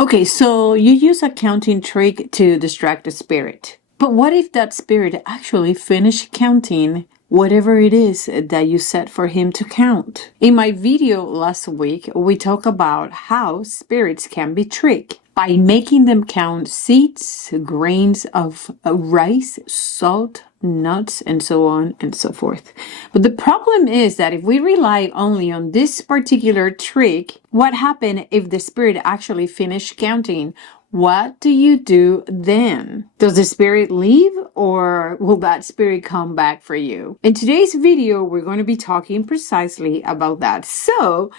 Okay, so you use a counting trick to distract the spirit. But what if that spirit actually finished counting whatever it is that you set for him to count? In my video last week, we talked about how spirits can be tricked by making them count seeds, grains of rice, salt, nuts, and so on and so forth. But the problem is that if we rely only on this particular trick, what happens if the spirit actually finished counting? What do you do then? Does the spirit leave, or will that spirit come back for you? In today's video, we're going to be talking precisely about that. So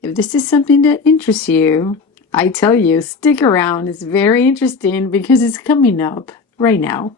if this is something that interests you, I tell you, stick around. It's very interesting because it's coming up right now.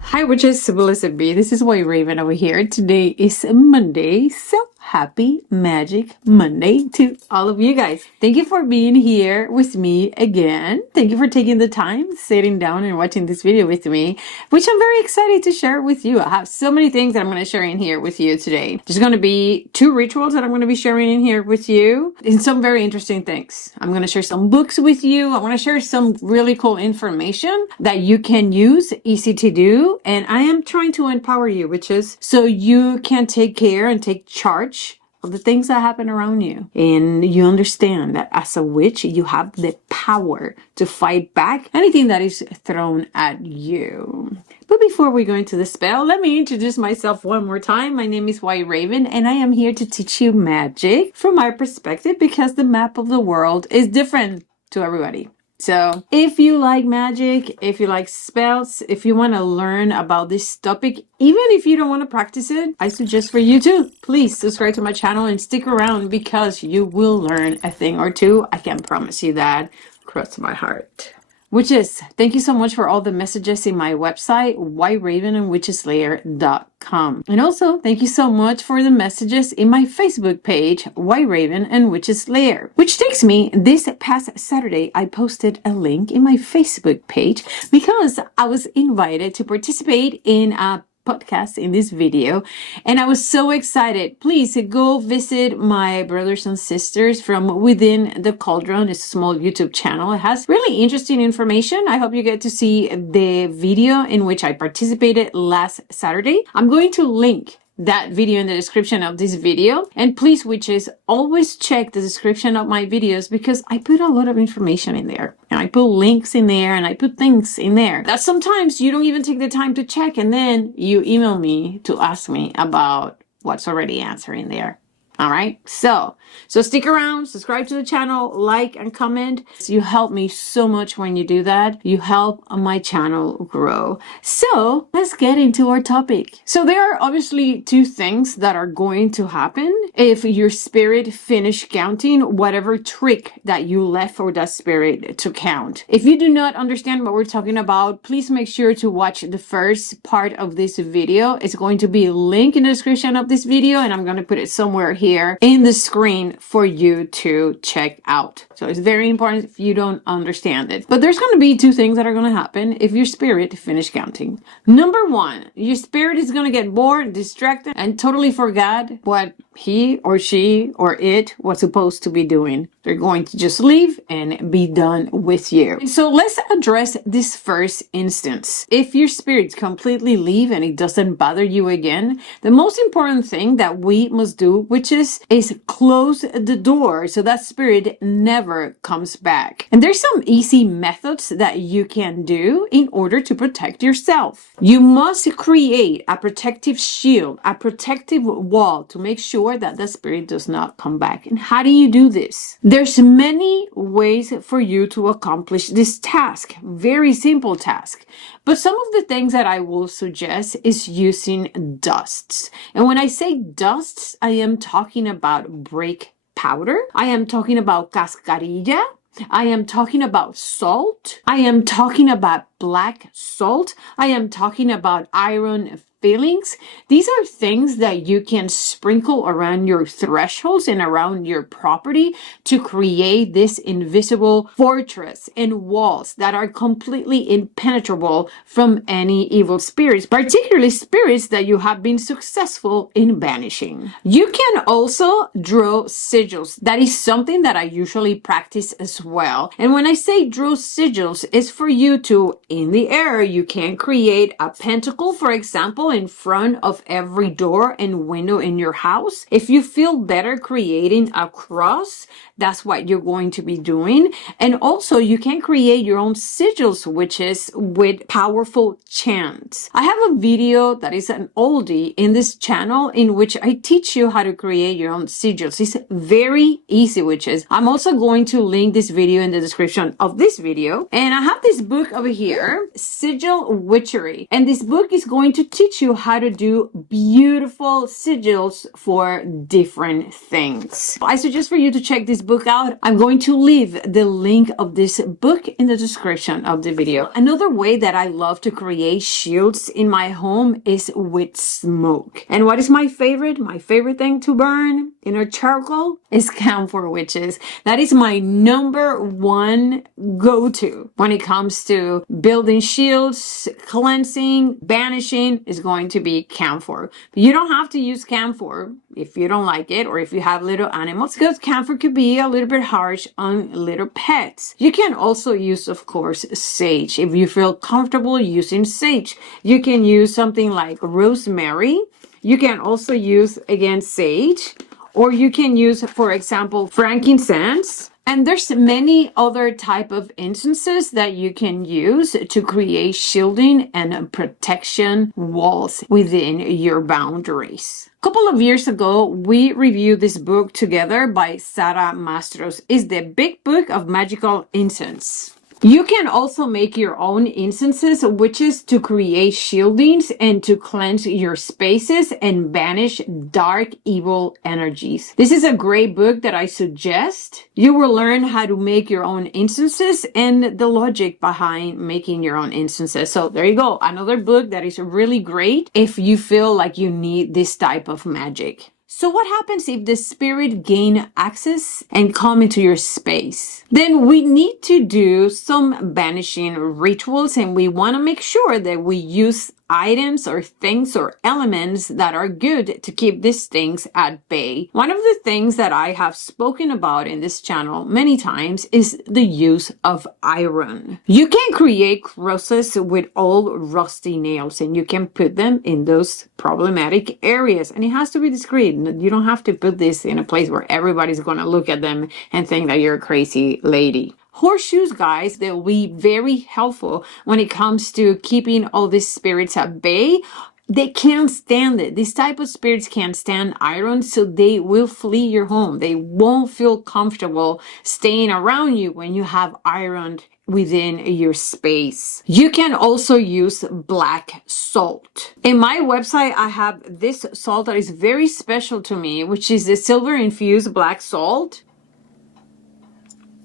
Hi witches, blessed be. This is White Raven over here. Today is Monday, so happy Magic Monday to all of you guys. Thank you for being here with me again. Thank you for taking the time, sitting down and watching this video with me, which I'm very excited to share with you. I have so many things that I'm going to share in here with you today. There's going to be 2 rituals that I'm going to be sharing in here with you, and some very interesting things. I'm going to share some books with you. I want to share some really cool information that you can use, easy to do, and I am trying to empower you, witches, so you can take care and take charge of the things that happen around you. And you understand that as a witch, you have the power to fight back anything that is thrown at you. But before we go into the spell, let me introduce myself one more time. My name is White Raven, and I am here to teach you magic from my perspective, because the map of the world is different to everybody. So if you like magic, if you like spells, if you want to learn about this topic, even if you don't want to practice it, I suggest for you to please subscribe to my channel and stick around, because you will learn a thing or two. I can promise you that. Cross my heart. Witches, thank you so much for all the messages in my website, whiteravenandwitcheslayer.com. And also, thank you so much for the messages in my Facebook page, White Raven and Witches Lair. Which takes me, this past Saturday, I posted a link in my Facebook page because I was invited to participate in a podcast in this video, and I was so excited. Please go visit my brothers and sisters from Within the Cauldron. It's a small YouTube channel. It has really interesting information. I hope you get to see the video in which I participated last Saturday. I'm going to link that video in the description of this video. And please, witches, always check the description of my videos, because I put a lot of information in there, and I put links in there, and I put things in there that sometimes you don't even take the time to check, and then you email me to ask me about what's already answered in there. All right. So stick around, subscribe to the channel, like and comment. You help me so much when you do that. You help my channel grow. So let's get into our topic. So there are obviously 2 things that are going to happen if your spirit finish counting whatever trick that you left for that spirit to count. If you do not understand what we're talking about, please make sure to watch the first part of this video. It's going to be a link in the description of this video, and I'm going to put it somewhere here in the screen for you to check out. So it's very important if you don't understand it. But there's going to be 2 things that are going to happen if your spirit finish counting. Number 1, your spirit is going to get bored, distracted, and totally forgot what he or she or it was supposed to be doing. They're going to just leave and be done with you. And so let's address this first instance. If your spirits completely leave and it doesn't bother you again, the most important thing that we must do, which is close the door so that spirit never comes back. And there's some easy methods that you can do in order to protect yourself. You must create a protective shield, a protective wall, to make sure that the spirit does not come back. And how do you do this? There's many ways for you to accomplish this task. Very simple task. But some of the things that I will suggest is using dusts. And when I say dusts, I am talking about break powder. I am talking about cascarilla. I am talking about salt. I am talking about black salt. I am talking about iron feelings. These are things that you can sprinkle around your thresholds and around your property to create this invisible fortress and walls that are completely impenetrable from any evil spirits, particularly spirits that you have been successful in banishing. You can also draw sigils. That is something that I usually practice as well. And when I say draw sigils, it's for you to, in the air, you can create a pentacle, for example, in front of every door and window in your house. If you feel better creating a cross, that's what you're going to be doing. And also you can create your own sigils, which is with powerful chants. I have a video that is an oldie in this channel in which I teach you how to create your own sigils. It's very easy, which is I'm also going to link this video in the description of this video. And I have this book over here, Sigil Witchery. And this book is going to teach you how to do beautiful sigils for different things. I suggest for you to check this book out. I'm going to leave the link of this book in the description of the video. Another way that I love to create shields in my home is with smoke. And what is my favorite? My favorite thing to burn in a charcoal is camphor witches. That is my number one go-to when it comes to building shields, cleansing, banishing is going to be camphor. But you don't have to use camphor if you don't like it or if you have little animals, because camphor could be a little bit harsh on little pets. You can also use, of course, sage. If you feel comfortable using sage, you can use something like rosemary. You can also use, again, sage, or you can use, for example, frankincense. And there's many other type of incenses that you can use to create shielding and protection walls within your boundaries. A couple of years ago, we reviewed this book together by Sarah Mastros. It's the Big Book of Magical Incense. You can also make your own incenses, which is to create shieldings and to cleanse your spaces and banish dark, evil energies. This is a great book that I suggest. You will learn how to make your own incenses and the logic behind making your own incenses. So there you go. Another book that is really great if you feel like you need this type of magic. So what happens if the spirit gain access and come into your space? Then we need to do some banishing rituals, and we want to make sure that we use items or things or elements that are good to keep these things at bay. One of the things that I have spoken about in this channel many times is the use of iron. You can create crosses with old rusty nails and you can put them in those problematic areas, and it has to be discreet. You don't have to put this in a place where everybody's going to look at them and think that you're a crazy lady. Horseshoes, guys, they'll be very helpful when it comes to keeping all these spirits at bay. They can't stand it. These type of spirits can't stand iron, so they will flee your home. They won't feel comfortable staying around you when you have iron within your space. You can also use black salt. In my website, I have this salt that is very special to me, which is the silver infused black salt.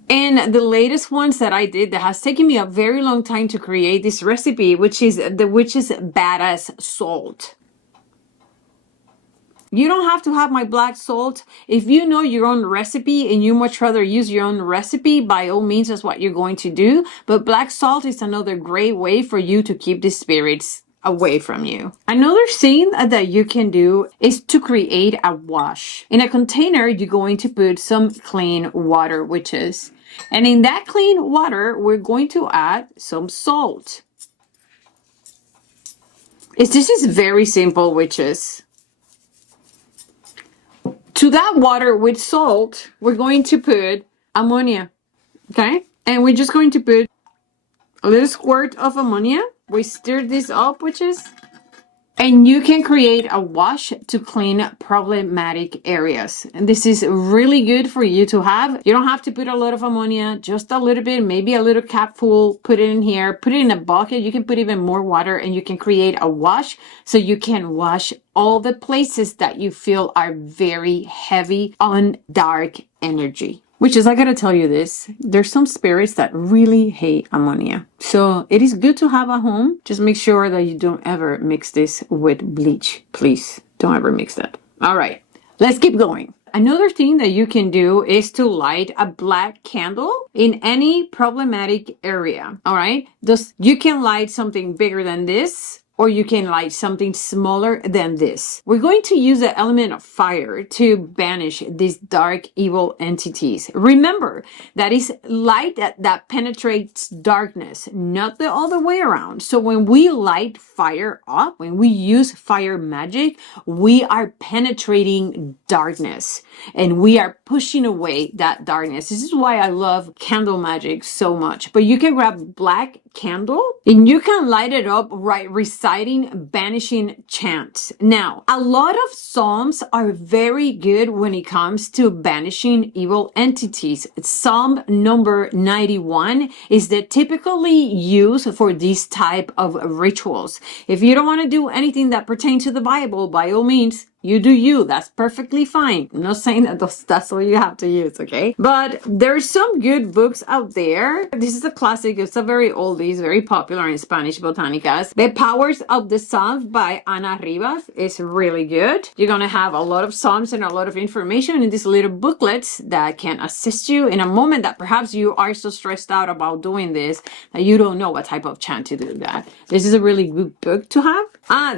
And the latest ones that I did that has taken me a very long time to create this recipe, which is the Witch's Badass Salt. You don't have to have my black salt. If you know your own recipe and you much rather use your own recipe, by all means, that's what you're going to do. But black salt is another great way for you to keep the spirits away from you. Another thing that you can do is to create a wash. In a container, you're going to put some clean water, witches. And in that clean water, we're going to add some salt. This is very simple, witches. To that water with salt, we're going to put ammonia, okay? And we're just going to put a little squirt of ammonia. We stir this up, witches. And you can create a wash to clean problematic areas. And this is really good for you to have. You don't have to put a lot of ammonia, just a little bit, maybe a little cap full, put it in here, put it in a bucket. You can put even more water and you can create a wash so you can wash all the places that you feel are very heavy on dark energy. Which is, I gotta tell you this, there's some spirits that really hate ammonia. So it is good to have at home. Just make sure that you don't ever mix this with bleach. Please don't ever mix that. All right, let's keep going. Another thing that you can do is to light a black candle in any problematic area. All right, you can light something bigger than this, or you can light something smaller than this. We're going to use the element of fire to banish these dark, evil entities. Remember, that is light that penetrates darkness, not the other way around. So when we light fire up, when we use fire magic, we are penetrating darkness and we are pushing away that darkness. This is why I love candle magic so much. But you can grab black candle and you can light it up right reciting banishing chants. Now, a lot of psalms are very good when it comes to banishing evil entities. Psalm number 91 is the typically used for this type of rituals. If you don't want to do anything that pertains to the Bible, by all means, you do you. That's perfectly fine. I'm not saying that that's what you have to use, okay? But there's some good books out there. This is a classic. It's a very oldie. It's very popular in Spanish botanicas. The Powers of the Psalms by Ana Rivas is really good. You're going to have a lot of psalms and a lot of information in these little booklets that can assist you in a moment that perhaps you are so stressed out about doing this that you don't know what type of chant to do that. This is a really good book to have.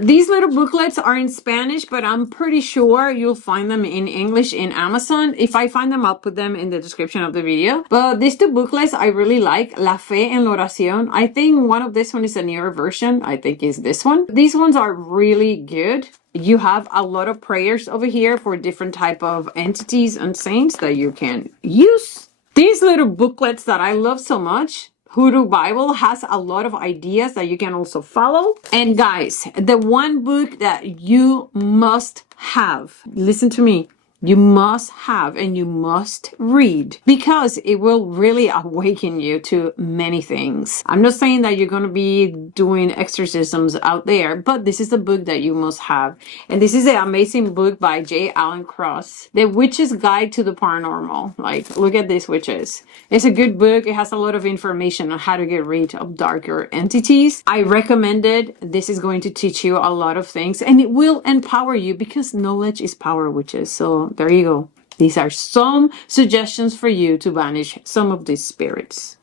These little booklets are in Spanish, but I'm pretty sure you'll find them in English in Amazon. If I find them, I'll put them in the description of the video. But these two booklets I really like. La Fe En la Oracion. I think one of this one is a newer version. I think is this one. These ones are really good. You have a lot of prayers over here for different type of entities and saints that you can use. These little booklets that I love so much, Hoodoo Bible has a lot of ideas that you can also follow. And guys, the one book that you must have, listen to me, you must have and you must read because it will really awaken you to many things. I'm not saying that you're going to be doing exorcisms out there, but this is a book that you must have. And this is an amazing book by J. Allen Cross, The Witch's Guide to the Paranormal. Like, look at these witches. It's a good book. It has a lot of information on how to get rid of darker entities. I recommend it. This is going to teach you a lot of things and it will empower you because knowledge is power, witches. So there you go. These are some suggestions for you to banish some of these spirits.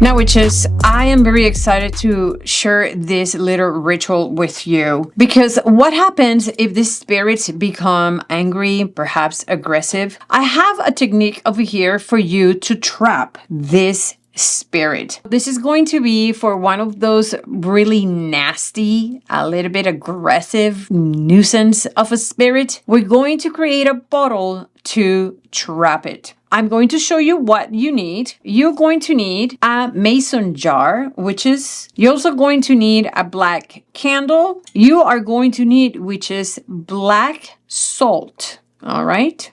Now, witches, I am very excited to share this little ritual with you because what happens if these spirits become angry, perhaps aggressive? I have a technique over here for you to trap this spirit. This is going to be for one of those really nasty, a little bit aggressive nuisance of a spirit. We're going to create a bottle to trap it. I'm going to show you what you need. You're going to need a mason jar, which is, you're also going to need a black candle. You are going to need, which is black salt. All right.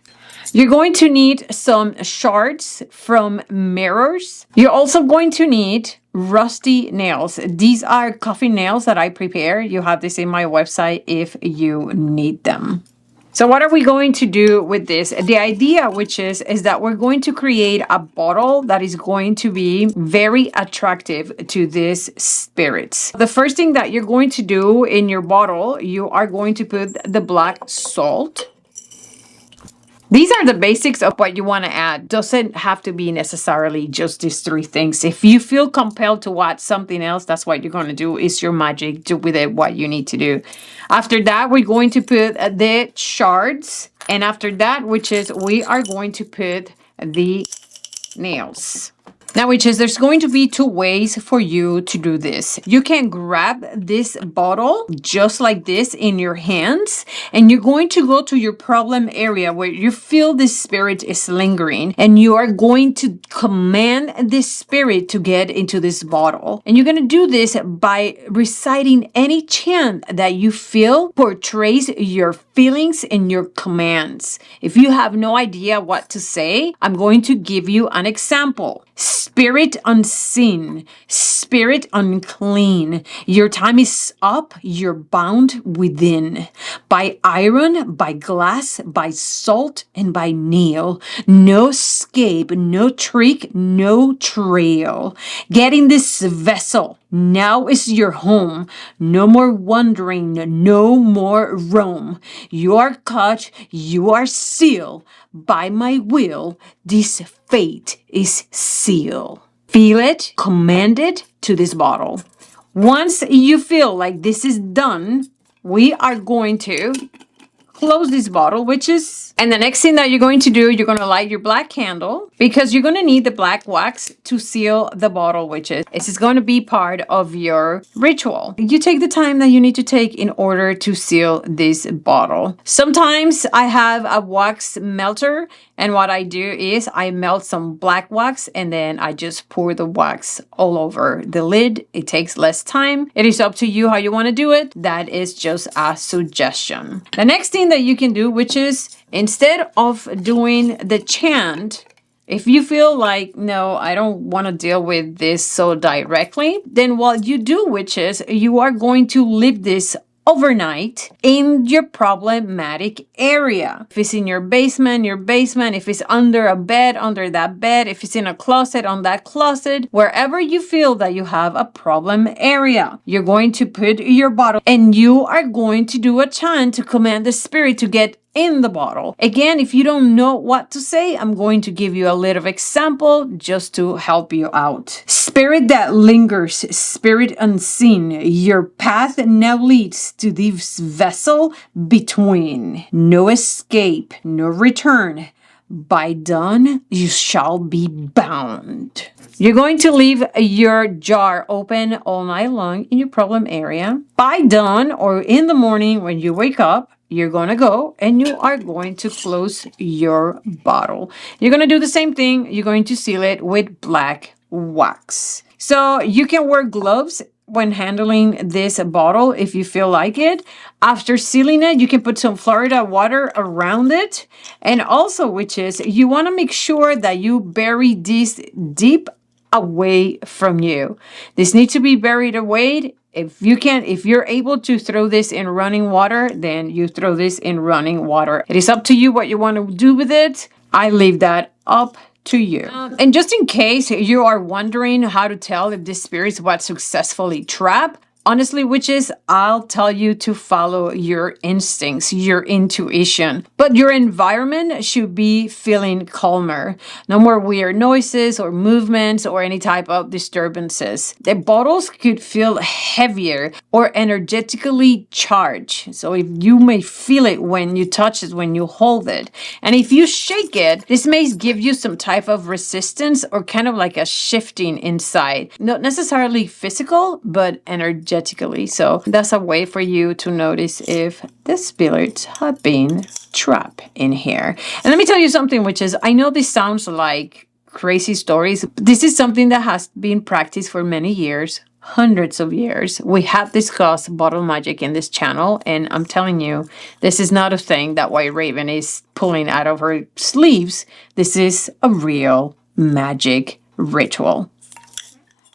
You're going to need some shards from mirrors. You're also going to need rusty nails. These are coffin nails that I prepare. You have this in my website if you need them. So what are we going to do with this? The idea, which is that we're going to create a bottle that is going to be very attractive to these spirits. The first thing that you're going to do in your bottle, you are going to put the black salt. These are the basics of what you want to add. Doesn't have to be necessarily just these three things. If you feel compelled to add something else, that's what you're going to do. It's your magic. Do with it what you need to do. After that, we're going to put the shards. And after that, which is we are going to put the nails. Now, which is there's going to be two ways for you to do this. You can grab this bottle just like this in your hands, and you're going to go to your problem area where you feel this spirit is lingering, and you are going to command this spirit to get into this bottle. And you're going to do this by reciting any chant that you feel portrays your feelings and your commands. If you have no idea what to say, I'm going to give you an example. Spirit unseen, spirit unclean. Your time is up, you're bound within. By iron, by glass, by salt, and by nail. No escape, no trick, no trail. Get in this vessel. Now is your home. No more wandering, no more roam. You are caught, you are sealed. By my will, this fate is sealed. Feel it, command it to this bottle. Once you feel like this is done, we are going to close this bottle, and the next thing that you're going to do, you're going to light your black candle because you're going to need the black wax to seal the bottle, this is going to be part of your ritual. You take the time that you need to take in order to seal this bottle. Sometimes I have a wax melter, and what I do is I melt some black wax and then I just pour the wax all over the lid. It takes less time. It is up to you how you want to do it. That is just a suggestion. The next thing that you can do, which is instead of doing the chant, if you feel like, no, I don't want to deal with this so directly, then what you do, which is you are going to leave this overnight in your problematic area. If it's in your basement, if it's under a bed, under that bed, if it's in a closet, on that closet, wherever you feel that you have a problem area, you're going to put your bottle and you are going to do a chant to command the spirit to get in the bottle. Again, if you don't know what to say, I'm going to give you a little example just to help you out. Spirit that lingers, spirit unseen, your path now leads to this vessel between. No escape, no return. By dawn, you shall be bound. You're going to leave your jar open all night long in your problem area. By dawn or in the morning when you wake up, you're going to go and you are going to close your bottle. You're going to do the same thing. You're going to seal it with black wax. So you can wear gloves when handling this bottle if you feel like it. After sealing it, you can put some Florida water around it. And also, which is, you want to make sure that you bury this deep away from you. This needs to be buried away. If you're able to throw this in running water, then you throw this in running water. It is up to you what you want to do with it. I leave that up to you. And just in case you are wondering how to tell if this spirit was successfully trapped, honestly, witches, I'll tell you to follow your instincts, your intuition. But your environment should be feeling calmer. No more weird noises or movements or any type of disturbances. The bottles could feel heavier or energetically charged. So if you may feel it when you touch it, when you hold it. And if you shake it, this may give you some type of resistance or kind of like a shifting inside. Not necessarily physical, but energetic. So that's a way for you to notice if the spirits have been trapped in here. And let me tell you something, which is, I know this sounds like crazy stories. This is something that has been practiced for many years, hundreds of years. We have discussed bottle magic in this channel, and I'm telling you, this is not a thing that White Raven is pulling out of her sleeves. This is a real magic ritual.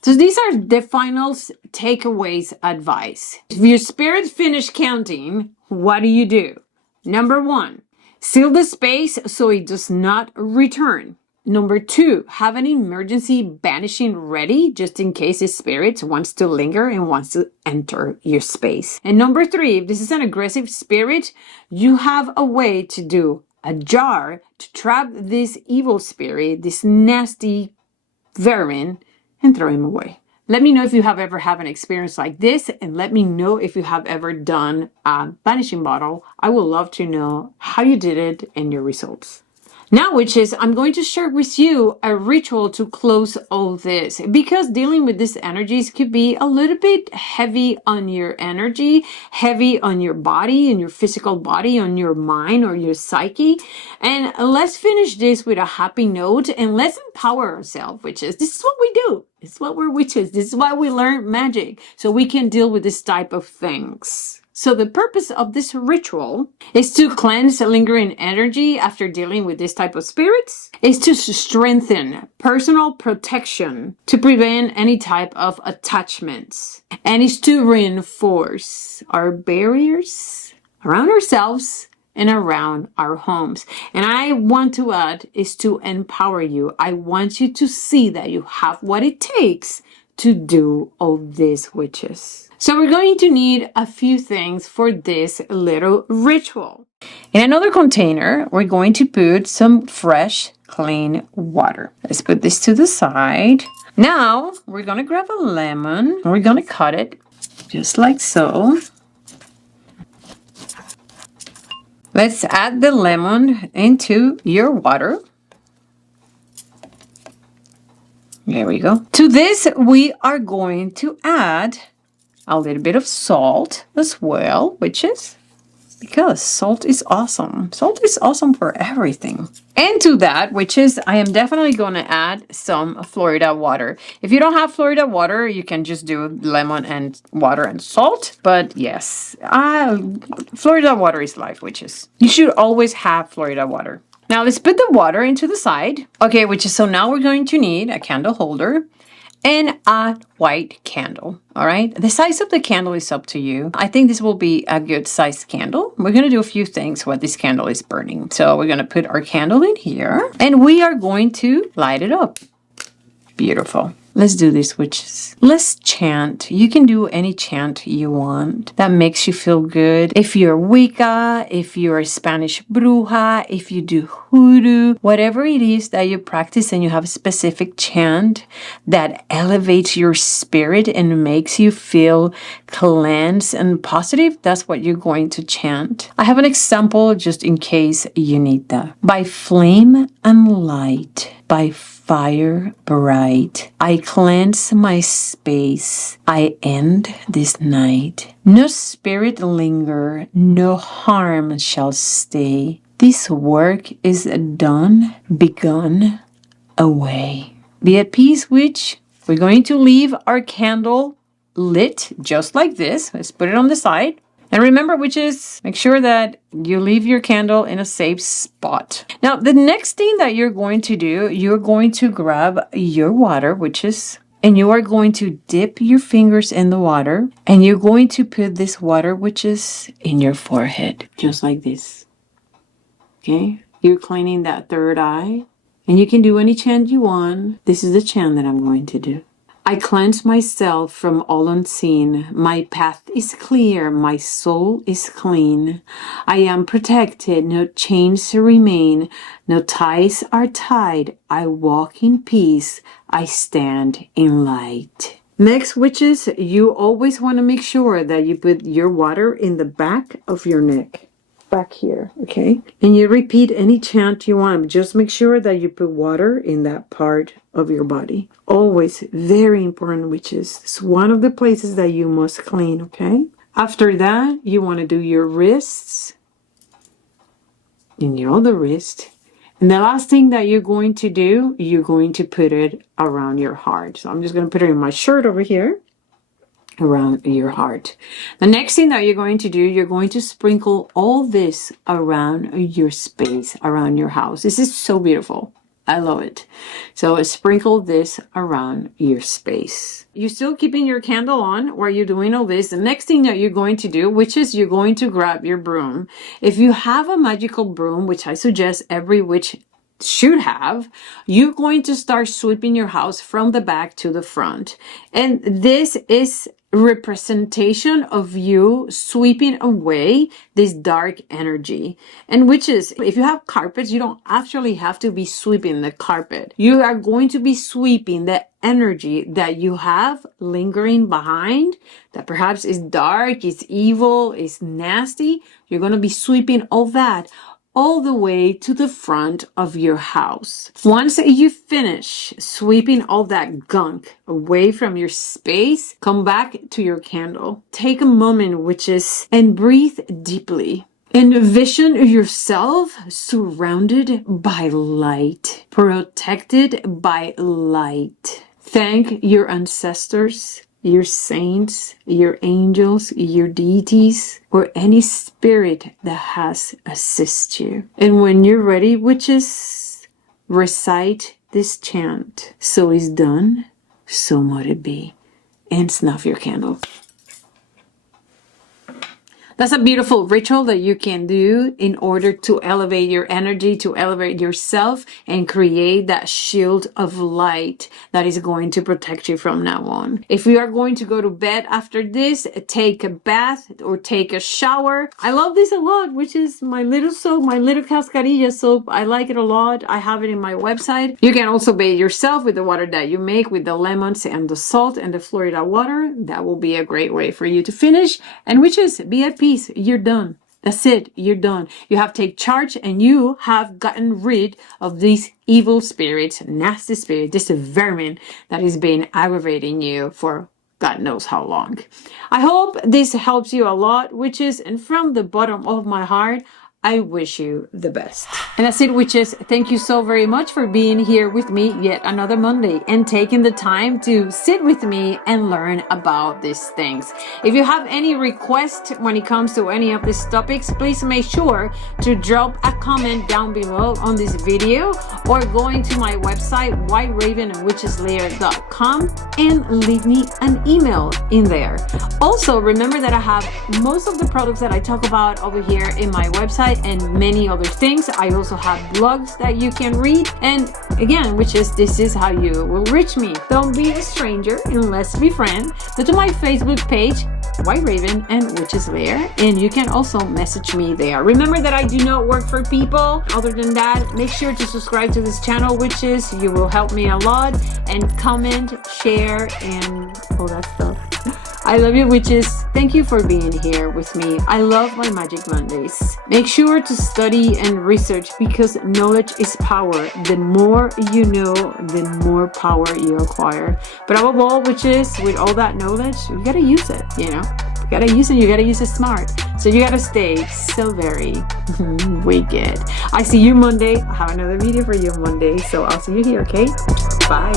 So these are the final takeaways advice. If your spirit finished counting, what do? Number 1, seal the space so it does not return. Number 2, have an emergency banishing ready just in case the spirit wants to linger and wants to enter your space. And number 3, if this is an aggressive spirit, you have a way to do a jar to trap this evil spirit, this nasty vermin, and throw him away. Let me know if you have ever had an experience like this, and let me know if you have ever done a banishing bottle. I would love to know how you did it and your results. Now, witches, I'm going to share with you a ritual to close all this, because dealing with these energies could be a little bit heavy on your energy, heavy on your body, and your physical body, on your mind or your psyche. And let's finish this with a happy note, and let's empower ourselves, witches. This is what we do. It's what we're witches. This is why we learn magic, so we can deal with this type of things. So the purpose of this ritual is to cleanse lingering energy after dealing with this type of spirits, is to strengthen personal protection to prevent any type of attachments, and is to reinforce our barriers around ourselves and around our homes. And I want to add is to empower you. I want you to see that you have what it takes to do all these witches. So we're going to need a few things for this little ritual. In another container, we're going to put some fresh, clean water. Let's put this to the side. Now, we're going to grab a lemon. We're going to cut it just like so. Let's add the lemon into your water. There we go. To this, we are going to add a little bit of salt as well, because salt is awesome. Salt is awesome for everything. And to that, I am definitely going to add some Florida water. If you don't have Florida water, you can just do lemon and water and salt. But yes, Florida water is life, witches. You should always have Florida water. Now let's put the water into the side. Okay, so now we're going to need a candle holder and a white candle. All right, the size of the candle is up to you. I think this will be a good sized candle. We're going to do a few things while this candle is burning. So we're going to put our candle in here and we are going to light it up. Beautiful. Let's do this, witches. Let's chant. You can do any chant you want that makes you feel good. If you're Wicca, if you're a Spanish bruja, if you do hoodoo, whatever it is that you practice and you have a specific chant that elevates your spirit and makes you feel cleansed and positive, that's what you're going to chant. I have an example just in case you need that. By flame and light, by fire bright, I cleanse my space. I end this night. No spirit linger, no harm shall stay. This work is done, begun, away. Be at peace, witch. We're going to leave our candle lit just like this. Let's put it on the side. And remember, witches, make sure that you leave your candle in a safe spot. Now, the next thing that you're going to do, you're going to grab your water, witches, and you are going to dip your fingers in the water, and you're going to put this water, witches, in your forehead, just like this. Okay? You're cleaning that third eye, and you can do any chant you want. This is the chant that I'm going to do. I cleanse myself from all unseen. My path is clear. My soul is clean. I am protected. No chains remain. No ties are tied. I walk in peace. I stand in light. Next, witches, you always want to make sure that you put your water in the back of your neck. Back here, okay? And you repeat any chant you want. Just make sure that you put water in that part of your body. Always very important, witches. It's one of the places that you must clean, okay? After that, you want to do your wrists and your other wrist. And the last thing that you're going to do, you're going to put it around your heart. So I'm just going to put it in my shirt over here. Around your heart. The next thing that you're going to do, you're going to sprinkle all this around your space, around your house. This is so beautiful. I love it. So sprinkle this around your space. You're still keeping your candle on while you're doing all this. The next thing that you're going to do, which is you're going to grab your broom. If you have a magical broom, which I suggest every witch should have, you're going to start sweeping your house from the back to the front. And this is representation of you sweeping away this dark energy. And witches, if you have carpets, you don't actually have to be sweeping the carpet. You are going to be sweeping the energy that you have lingering behind, that perhaps is dark, is evil, is nasty. You're going to be sweeping all that all the way to the front of your house. Once you finish sweeping all that gunk away from your space, come back to your candle. Take a moment, witches, and breathe deeply. Envision yourself surrounded by light, protected by light. Thank your ancestors. your saints, your angels, your deities, or any spirit that has assisted you. And when you're ready, witches, recite this chant. So is done, so might it be. And snuff your candle. That's a beautiful ritual that you can do in order to elevate your energy, to elevate yourself, and create that shield of light that is going to protect you from now on. If you are going to go to bed after this, take a bath or take a shower. I love this a lot, which is my little soap, my little cascarilla soap. I like it a lot. I have it in my website. You can also bathe yourself with the water that you make with the lemons and the salt and the Florida water. That will be a great way for you to finish. And witches, be at peace. You're done. That's it. You're done. You have taken charge and you have gotten rid of these evil spirits, nasty spirits, this vermin that has been aggravating you for God knows how long. I hope this helps you a lot, witches, and from the bottom of my heart, I wish you the best. And that's it, witches. Thank you so very much for being here with me yet another Monday and taking the time to sit with me and learn about these things. If you have any requests when it comes to any of these topics, please make sure to drop a comment down below on this video or going to my website, whiteravenandwitcheslayer.com, and leave me an email in there. Also, remember that I have most of the products that I talk about over here in my website and many other things. I also have blogs that you can read. And again, this is how you will reach me. Don't be a stranger and let's be friends. Go to my Facebook page, White Raven and Witches Lair, and you can also message me there. Remember that I do not work for people. Other than that, make sure to subscribe to this channel, witches. You will help me a lot. And comment, share, and all that stuff. I love you, witches. Thank you for being here with me. I love my Magic Mondays. Make sure to study and research because knowledge is power. The more you know, the more power you acquire. But above all, witches, with all that knowledge, you gotta use it, you know? You gotta use it, you gotta use it smart. So you gotta stay so very wicked. I see you Monday. I have another video for you Monday. So I'll see you here, okay? Bye.